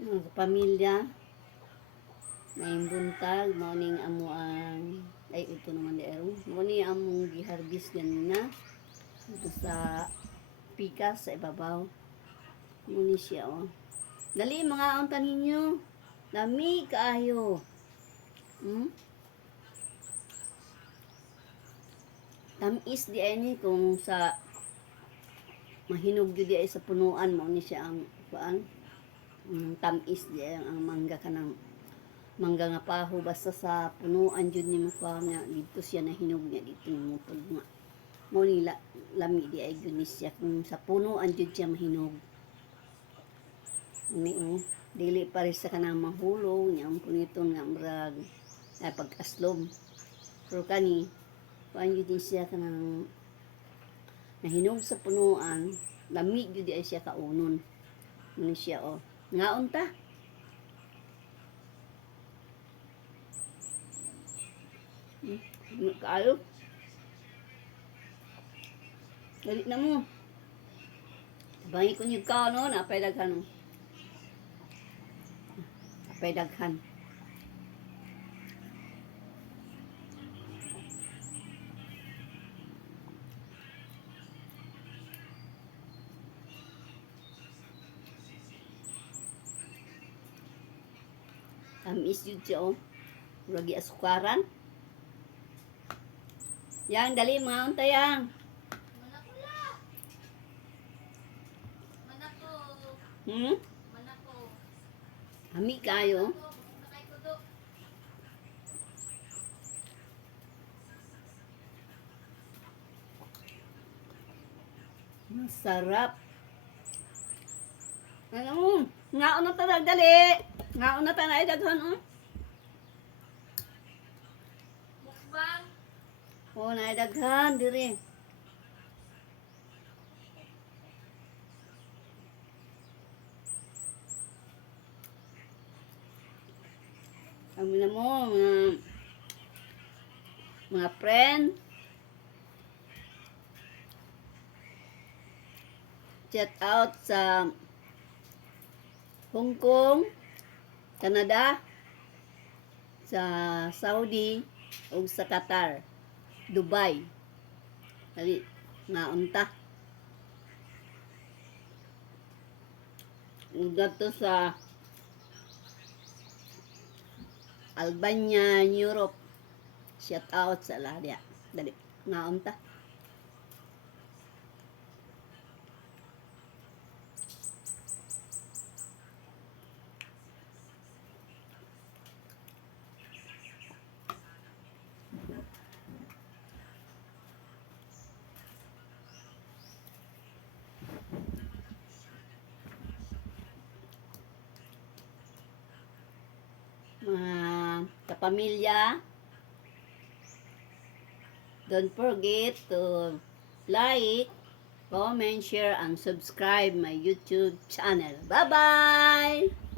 Mga pamilya, ngayong buntag, morning amo ang, ay ito naman di aron, morning among giharbis ganina, ito sa pikas sa ibabaw, muni siya oh. Dali mga ang tanin nyo, dami kaayo. Tamis di ay ni kung sa mahinog yun di ay sa punuan mo ni siya ang kuan. Tamis di ay ang mangga ka ng mangga nga paho basta sa punuan jud ni mo kuan nga dito siya nahinog niya dito mo pag nga mo ni lami di ay gyud ni siya kung sa punuan jud siya mahinog. Ni dili pa rin sa kanang mahulog niya ang puniton nga murag ay pag-aslom. Pero kani kuan jud siya kanang nahinog sa punuan, lami jud ay siya kaunon. Muni siya oh. Ngaon ta? Kaayo. Dali na mo. Bangi ko yung kao no, napay daghan. Napay daghan. Tamis yun siya oh. Lagi asukaran. Yang dali mga unta yang. Manako. Ami kayo. Masarap. Ano? Ngaon na ta dali. Ngaon na ta na daghan oh. Mukbang. Oh, na daghan diri. Kami na mo mga friend. Chat out sa Hong Kong, Canada, sa Saudi, o sa Qatar, Dubai. Dali, naunta. Ugat to sa Albania, Europe. Shout out sa lahat. Dali, naunta. Mga kapamilya, don't forget to like, comment, share, and subscribe my YouTube channel. Bye-bye!